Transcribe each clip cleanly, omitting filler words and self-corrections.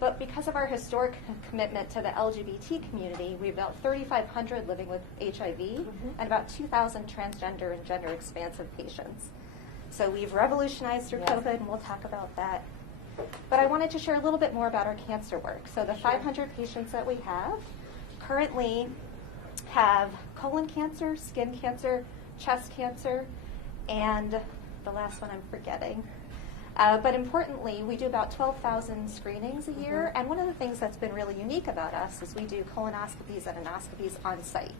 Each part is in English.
But because of our historic commitment to the LGBT community, we have about 3,500 living with HIV and about 2,000 transgender and gender expansive patients. So we've revolutionized through COVID, and we'll talk about that. But I wanted to share a little bit more about our cancer work. So the 500 patients that we have currently have colon cancer, skin cancer, chest cancer, and the last one I'm forgetting. But importantly, we do about 12,000 screenings a year, and one of the things that's been really unique about us is we do colonoscopies and endoscopies on site.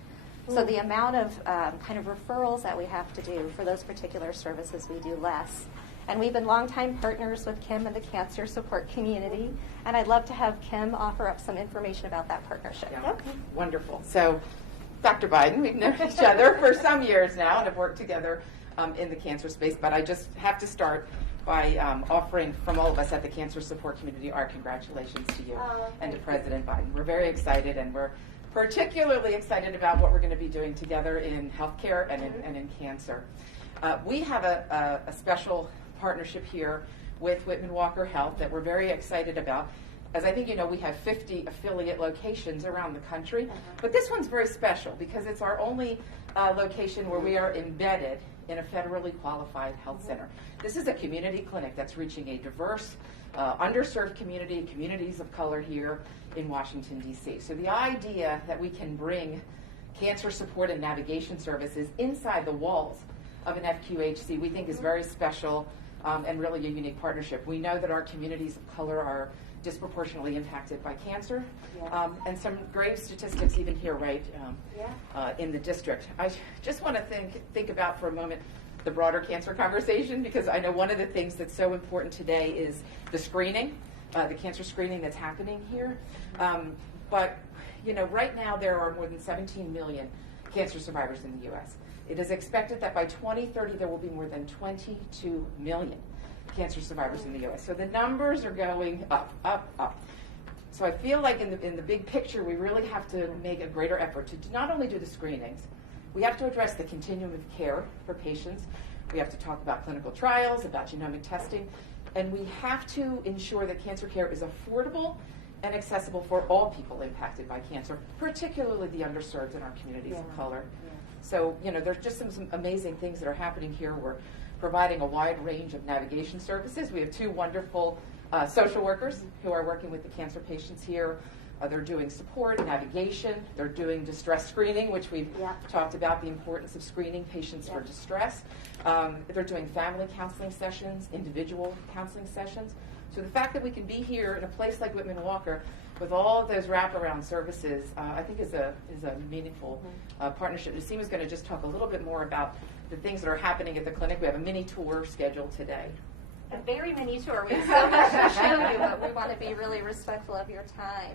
So the amount of kind of referrals that we have to do for those particular services, we do less. And we've been longtime partners with Kim and the cancer support community, and I'd love to have Kim offer up some information about that partnership. Yeah. Okay. Wonderful. So, Dr. Biden, we've known each other for some years now and have worked together in the cancer space, but I just have to start by offering from all of us at the cancer support community our congratulations to you and to President Biden. We're very excited, and we're particularly excited about what we're going to be doing together in healthcare and in cancer. We have a special partnership here with Whitman-Walker Health that we're very excited about. As I think you know, we have 50 affiliate locations around the country, but this one's very special because it's our only location where we are embedded in a federally qualified health center. This is a community clinic that's reaching a diverse, underserved community, communities of color here in Washington, D.C. So the idea that we can bring cancer support and navigation services inside the walls of an FQHC we think is very special and really a unique partnership. We know that our communities of color are disproportionately impacted by cancer, and some grave statistics even here, right, in the district. I just want to think about for a moment the broader cancer conversation, because I know one of the things that's so important today is the screening, the cancer screening that's happening here. But, you know, right now there are more than 17 million cancer survivors in the U.S. It is expected that by 2030 there will be more than 22 million cancer survivors in the U.S. So the numbers are going up, up, up. So I feel like in the big picture, we really have to make a greater effort to not only do the screenings, we have to address the continuum of care for patients. We have to talk about clinical trials, about genomic testing, and we have to ensure that cancer care is affordable and accessible for all people impacted by cancer, particularly the underserved in our communities of color. So, you know, there's just some amazing things that are happening here. We're providing a wide range of navigation services. We have two wonderful social workers who are working with the cancer patients here. They're doing support, navigation. They're doing distress screening, which we've talked about the importance of screening patients for distress. They're doing family counseling sessions, individual counseling sessions. So the fact that we can be here in a place like Whitman-Walker with all of those wraparound services, I think is a meaningful partnership. Naseem is going to just talk a little bit more about the things that are happening at the clinic. We have a mini tour scheduled today. A very mini tour. We have so much to show you, but we want to be really respectful of your time.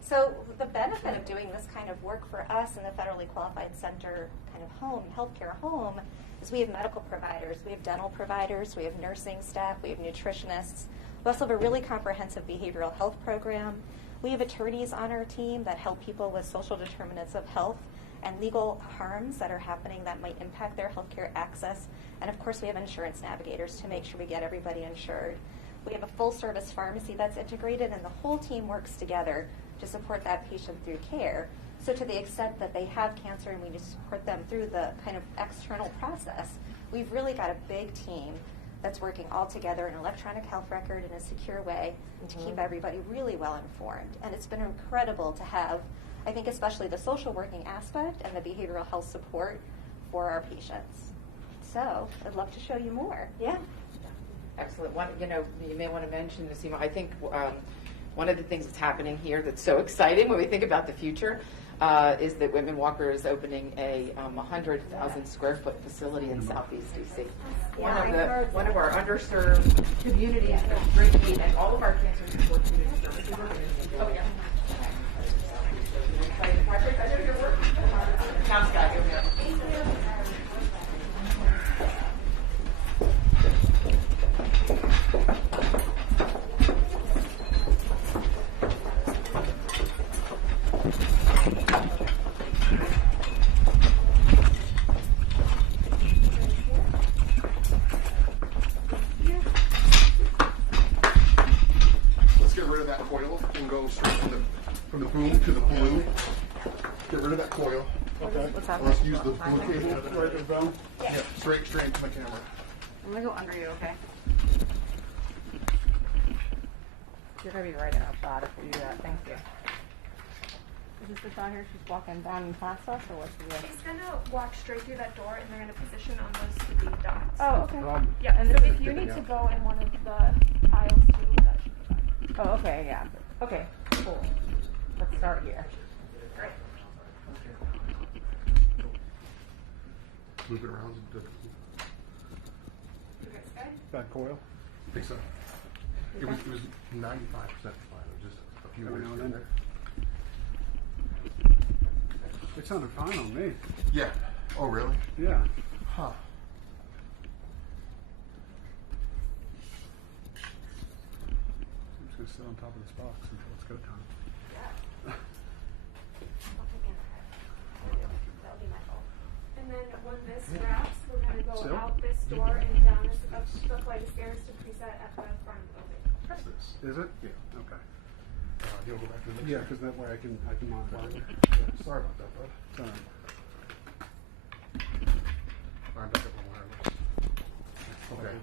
So the benefit of doing this kind of work for us in the federally qualified center kind of home, healthcare home, is we have medical providers, we have dental providers, we have nursing staff, we have nutritionists. We also have a really comprehensive behavioral health program. We have attorneys on our team that help people with social determinants of health and legal harms that are happening that might impact their healthcare access. And of course, we have insurance navigators to make sure we get everybody insured. We have a full-service pharmacy that's integrated, and the whole team works together to support that patient through care. So to the extent that they have cancer and we need to support them through the kind of external process, we've really got a big team that's working all together in an electronic health record in a secure way to keep everybody really well informed. And it's been incredible to have, I think, especially the social working aspect and the behavioral health support for our patients. So I'd love to show you more. Yeah. Excellent. You may want to mention, Naseema, I think one of the things that's happening here that's so exciting when we think about the future is that Whitman-Walker is opening a 100,000 square foot facility in Southeast DC. One of our underserved communities that's great need, and all of our cancer support community services are going to. Oh, yeah. Exciting project. I know you're working. Now, Scott, you're here. coil and go straight from the boom to the blue. Get rid of that coil. Okay. What's And happening? let's use the blue cable. Right to the bone? Yeah, straight into the camera. I'm gonna go under you, okay? You're gonna be right in our shot if we do that. Thank you. Is this the shot here? She's walking down and past us, or what's the deal? She's gonna walk straight through that door, and they're gonna position on those three dots. Oh, okay. Yeah. And So this if you need to go in one of the aisles too, that should be fine. Oh, okay, yeah. Okay, cool. Let's start here. Great. Move it around. You guys good? Bad coil? I think so. It was 95% fine. It was just a few Every minutes now and in then. there. It sounded fine on me. Yeah. Oh, really? Yeah. Huh. I'm just going to sit on top of this box until it's go time. That'll be my fault. And then when this wraps, we're gonna go Still? out this door and down this up the flight of stairs to preset at the front of the building. What's this? Is it? Yeah. Okay. You'll go back to the next Yeah, one? because that way I can monitor it. Sorry about that, bud. Sorry. I'm back up on wireless. Okay.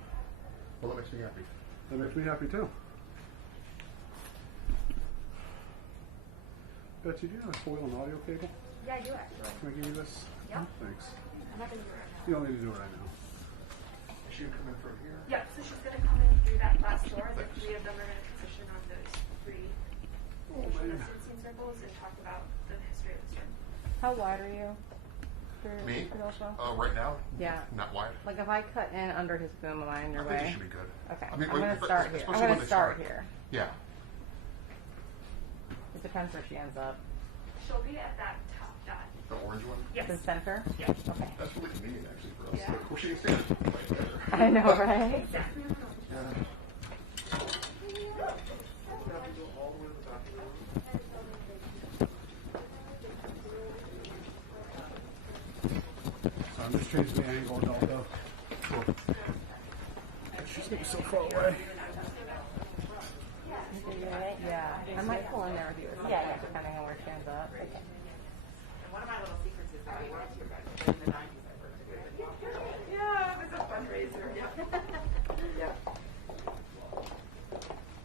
Well, that makes me happy. That makes me happy too. Betsy, do you have a foil and audio cable? Yeah, I do actually. Can I give you this? Yeah. Thanks. I'm not gonna do it right now. You don't need to do it right now. She can come in from here. Yeah, so she's gonna come in through that glass door, and the three of them are gonna position on those three distancing circles and talk about the history of the storm. How wide are you? Me? For Dolpho? Right now? Yeah. Not wide. Like if I cut in under his boom, am I in your I think way? it should be good. Okay. I mean, I'm gonna start here. especially I'm when gonna they start here. Yeah. It depends where she ends up. She'll be at that top dot. The orange one? Yes. The center? Yeah. Okay. That's really convenient, actually, for us. Yeah. Of course, she can stand right there. I know, right? Exactly. Yeah. So I'm just changing the angle and all though. Cool. She's going to be so far away. Yeah. I might pull in there with you or something, depending on where she ends up. One of my little secrets is that I worked here back in the 90s. I worked here. Yeah, it was a fundraiser. Yeah. So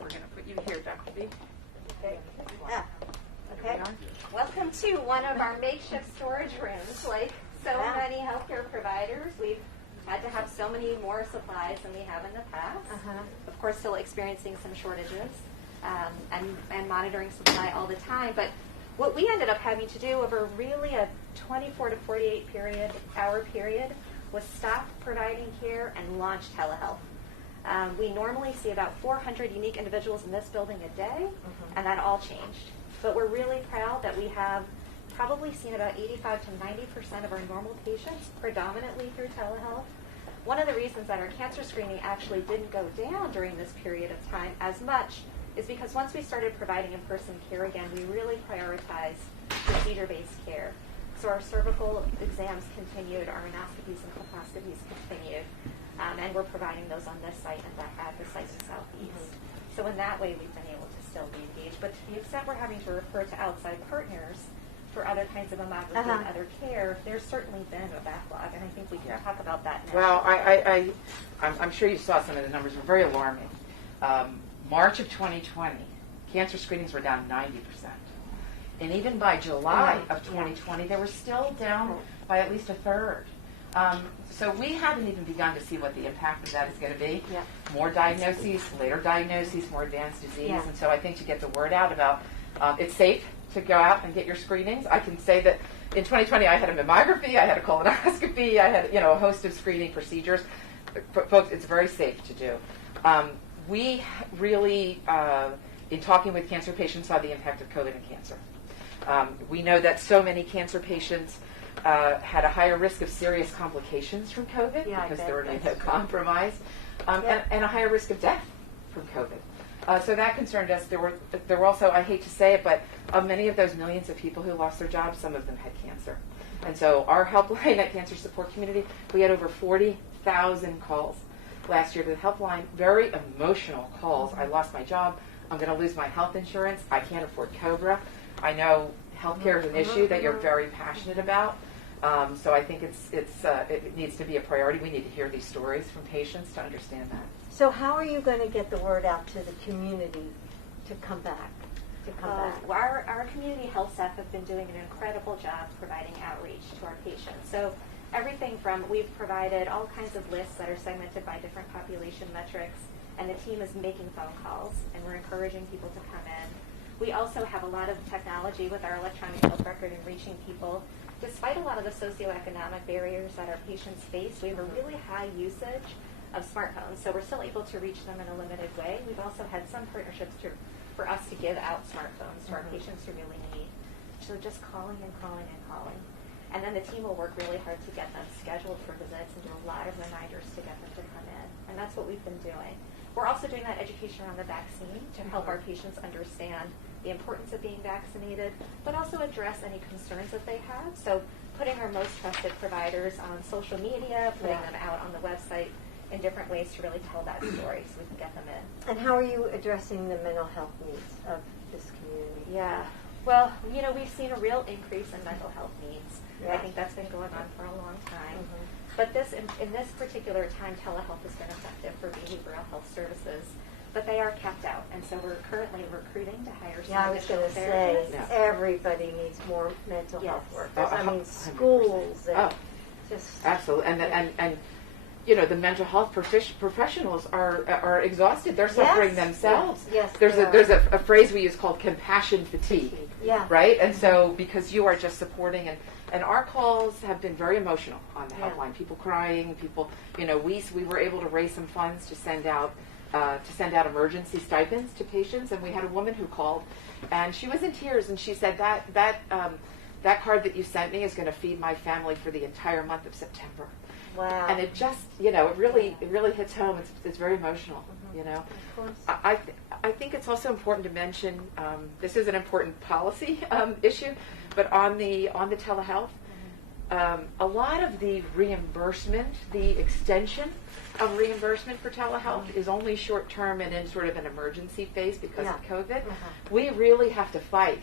we're going to put you here, Dr. B. Okay. Welcome to one of our makeshift storage rooms. Like so many healthcare providers, we've had to have so many more supplies than we have in the past. Of course, still experiencing some shortages and monitoring supply all the time. But what we ended up having to do over really a 24 to 48 hour period was stop providing care and launch telehealth. We normally see about 400 unique individuals in this building a day, and that all changed. But we're really proud that we have probably seen about 85 to 90% of our normal patients predominantly through telehealth. One of the reasons that our cancer screening actually didn't go down during this period of time as much is because once we started providing in-person care again, we really prioritized procedure-based care. So our cervical exams continued, our endoscopies and colposcopies continued, and we're providing those on this site and at the site in Southeast. So in that way, we've been able to still be engaged. But to the extent we're having to refer to outside partners for other kinds of mammography and other care, there's certainly been a backlog, and I think we can talk about that now. Well, I'm sure you saw some of the numbers. They're very alarming. March of 2020, cancer screenings were down 90%. And even by July of 2020, they were still down by at least a third. So we haven't even begun to see what the impact of that is going to be. Yeah. More diagnoses, later diagnoses, more advanced disease. Yeah. And so I think to get the word out about it's safe to go out and get your screenings. I can say that in 2020 I had a mammography, I had a colonoscopy, I had a host of screening procedures. Folks, it's very safe to do. We really, in talking with cancer patients, saw the impact of COVID and cancer. We know that so many cancer patients had a higher risk of serious complications from COVID because there were immunocompromised, and a higher risk of death from COVID. So that concerned us. There were also, I hate to say it, but of many of those millions of people who lost their jobs, some of them had cancer. And so our helpline at Cancer Support Community, we had over 40,000 calls last year to the helpline, very emotional calls. I lost my job. I'm going to lose my health insurance. I can't afford COBRA. I know healthcare is an issue that you're very passionate about. So I think it needs to be a priority. We need to hear these stories from patients to understand that. So how are you going to get the word out to the community to come back? Our community health staff have been doing an incredible job providing outreach to our patients. So everything from, we've provided all kinds of lists that are segmented by different population metrics, and the team is making phone calls, and we're encouraging people to come in. We also have a lot of technology with our electronic health record and reaching people. Despite a lot of the socioeconomic barriers that our patients face, we have a really high usage of smartphones, so we're still able to reach them in a limited way. We've also had some partnerships for us to give out smartphones to our patients who really need. So just calling and calling and calling. And then the team will work really hard to get them scheduled for visits and do a lot of reminders to get them to come in. And that's what we've been doing. We're also doing that education around the vaccine to help our patients understand the importance of being vaccinated, but also address any concerns that they have. So putting our most trusted providers on social media, putting them out on the website in different ways to really tell that story so we can get them in. And how are you addressing the mental health needs of this community? Yeah. Well, we've seen a real increase in mental health needs. Yeah. I think that's been going on for a long time. But in this particular time, telehealth has been effective for behavioral health services. But they are capped out, and so we're currently recruiting to hire some Yeah, I was going additional to say, therapists. everybody needs more mental health Yes. workers. I mean, schools and just... Absolutely, and the mental health professionals are exhausted. They're suffering themselves. Yes, There's they there's are. a phrase we use called compassion fatigue. Yeah. Right? And so because you are just supporting, and our calls have been very emotional on the helpline. People crying, people, we were able to raise some funds to send out emergency stipends to patients, and we had a woman who called, and she was in tears, and she said that card that you sent me is going to feed my family for the entire month of September. Wow. And it just, it really hits home. It's very emotional, Of course. I think it's also important to mention, this is an important policy issue, but on the telehealth, a lot of the reimbursement, the extension of reimbursement for telehealth is only short-term and in sort of an emergency phase because of COVID. We really have to fight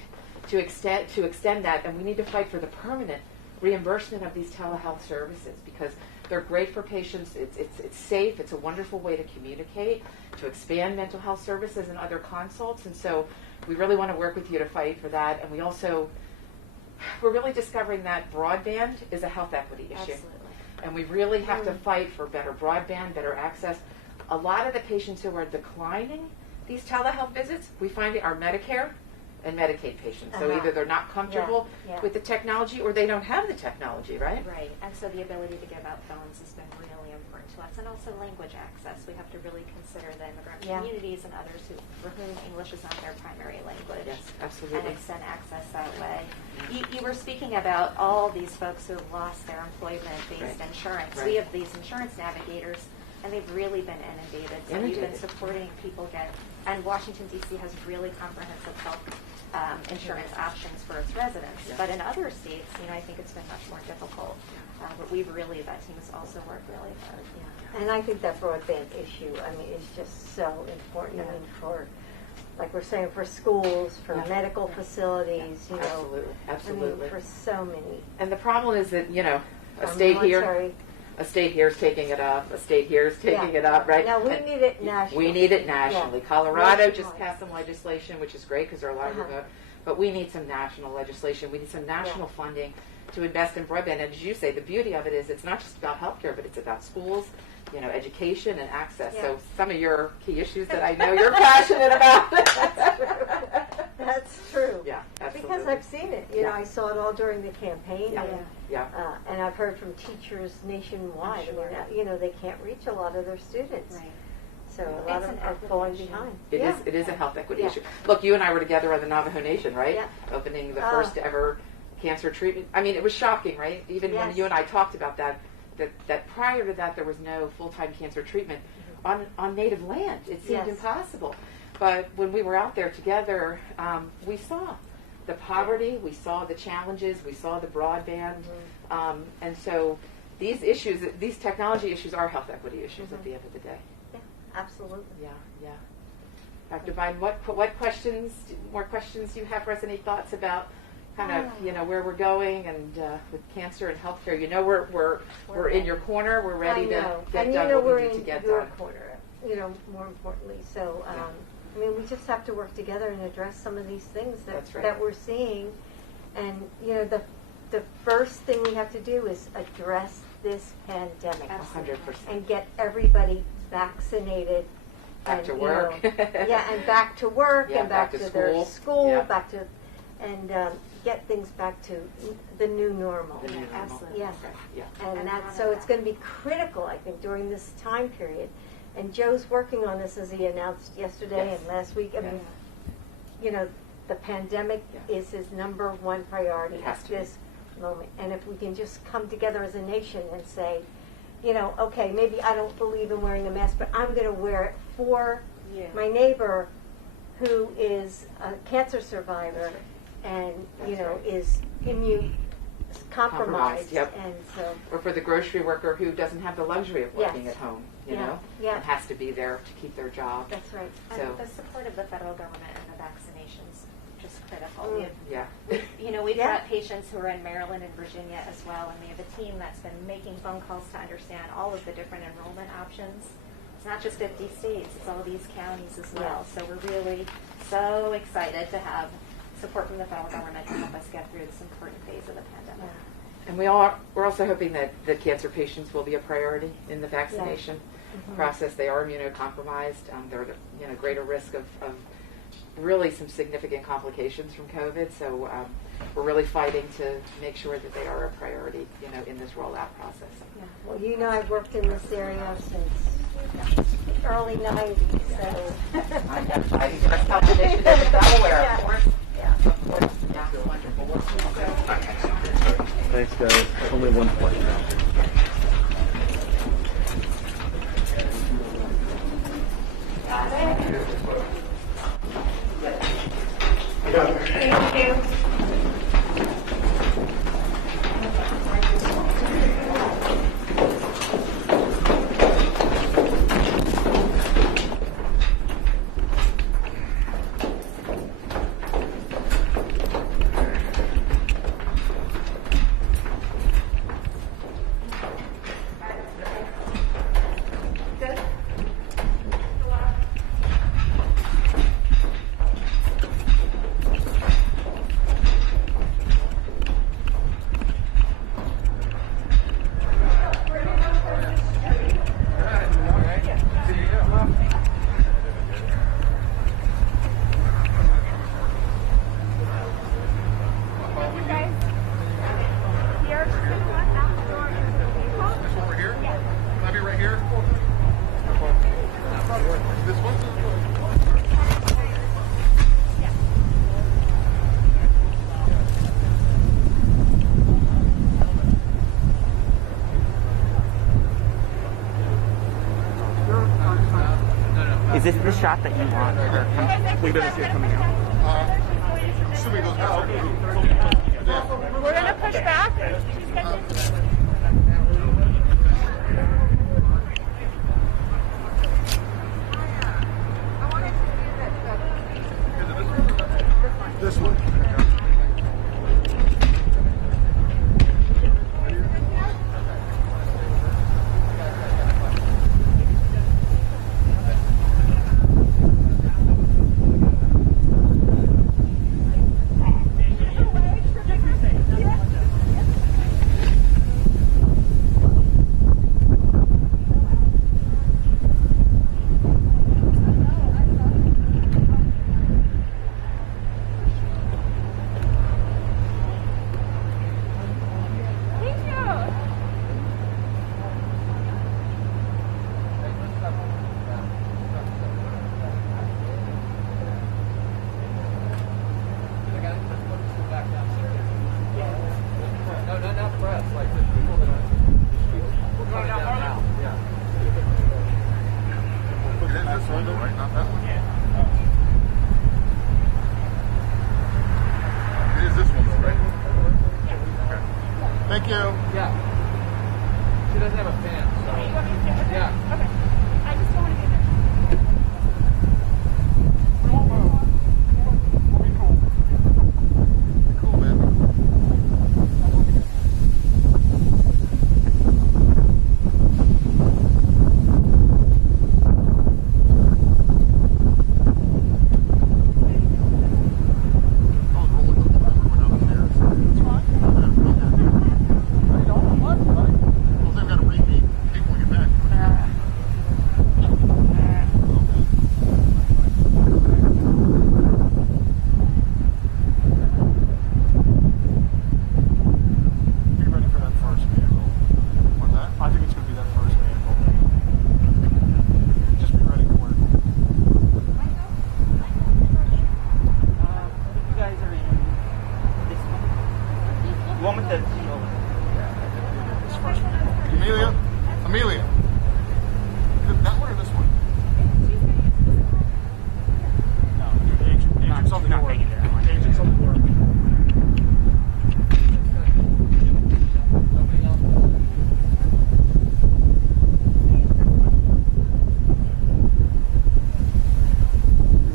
to extend that, and we need to fight for the permanent reimbursement of these telehealth services because they're great for patients. It's safe. It's a wonderful way to communicate, to expand mental health services and other consults. And so we really want to work with you to fight for that. And we're really discovering that broadband is a health equity issue. Absolutely. And we really have to fight for better broadband, better access. A lot of the patients who are declining these telehealth visits, we find are Medicare and Medicaid patients. So either they're not comfortable with the technology or they don't have the technology, right? Right. And so the ability to give out phones has been really important to us. And also language access. We have to really consider the immigrant communities and others for whom English is not their primary language. Yes, absolutely. And extend access that way. You were speaking about all these folks who have lost their employment-based insurance. Right. We have these insurance navigators, and they've really been inundated. So we've been supporting people and Washington, D.C. has really comprehensive health insurance options for its residents. But in other states, I think it's been much more difficult. But that team has also worked really hard. And I think that broadband issue, is just so important. I mean, for, like we're saying, for schools, for medical facilities, Absolutely. for so many. And the problem is that, a state here is taking it up, a state here is taking it up, right? Now, we need it nationally. We need it nationally. Colorado just Nationwide. passed some legislation, which is great because they're allowed to vote, but we need some national legislation. We need some national funding to invest in broadband. And as you say, the beauty of it is it's not just about healthcare, but it's about schools, education and access. So some of your key issues that I know you're passionate about. That's true. Yeah, absolutely. Because I've seen it. I saw it all during the campaign. And I've heard from teachers nationwide. They can't reach a lot of their students. Right. So a lot of them are falling behind. It is a health equity issue. Look, you and I were together on the Navajo Nation, right? Yeah. Opening the first ever cancer treatment. It was shocking, right? Even when you and I talked about that prior to that there was no full-time cancer treatment on native land. It seemed impossible. But when we were out there together, we saw the poverty, we saw the challenges, we saw the broadband. And so these technology issues are health equity issues at the end of the day. Yeah, absolutely. Yeah. Dr. Biden, what more questions do you have for us? Any thoughts about kind of, where we're going and with cancer and healthcare? We're in your corner. We're ready to get and done what we're we need to in get your done. corner, more importantly. So, I mean, we just have to work together and address some of these things That's right. that we're seeing. And, the first thing we have to do is address this pandemic. 100%. And get everybody vaccinated. Back to work. And back to work, Yeah, and back to their school, Yeah. back to, and get things back to the new normal. The new normal. Absolutely. Yes. Okay, yeah. And And that's, so it's going to be critical, I think, during this time period. And Joe's working on this, as he announced yesterday Yes. and last week. I mean, the pandemic Yeah. is his number one priority It has at to be. this moment. And if we can just come together as a nation and say, okay, maybe I don't believe in wearing a mask, but I'm going to wear it for my neighbor who is a cancer survivor and, That's right. is immune compromised. Yep. And so, Or for the grocery worker who doesn't have the luxury of working Yes. at home, Yeah. and has to be there to keep their job. that's right. So- And the support of the federal government and the vaccinations just critical. We have, Yeah. we've Yeah. got patients who are in Maryland and Virginia as well, and we have a team that's been making phone calls to understand all of the different enrollment options. It's not just 50 states, it's all these counties as well. So we're really so excited to have support from the federal government to help us get through this important phase of the pandemic. And we're also hoping that the cancer patients will be a priority in the vaccination process. They are immunocompromised. They're at greater risk of really some significant complications from COVID. So we're really fighting to make sure that they are a priority, in this rollout process. Yeah. Well, I've worked in this area since the early 90s, so. I think that's health initiative in Delaware, Yeah. of course. Yeah. Of course. Yeah, wonderful. Thanks, guys. Only one point. Thank you. Over here? Can I be right here? This one? Is this the shot that you want? We better see it coming out. Assuming those guys are We're gonna push back. this one. It is this one, though, right? Not that one? It is this one, though, right? Okay. Thank you. Yeah. She doesn't have a fan, so. Yeah. Okay. I just don't want to be there. the Amelia? Amelia? That one or this one? No, Agent's on the not door. taking it there. Agent's on the door.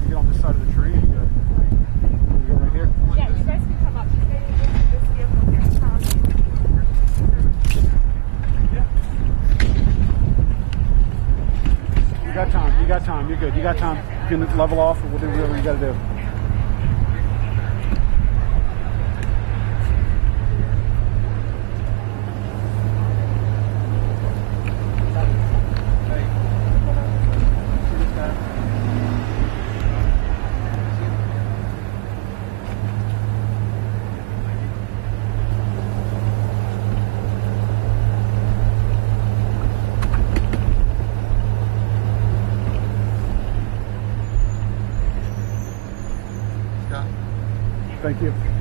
You get on this side of the tree. You go right here. Yeah, you guys can come up. This vehicle here. You got time. You got time. You're good. You got time. You can level off, and we'll do whatever you got to do. Scott? Thank you.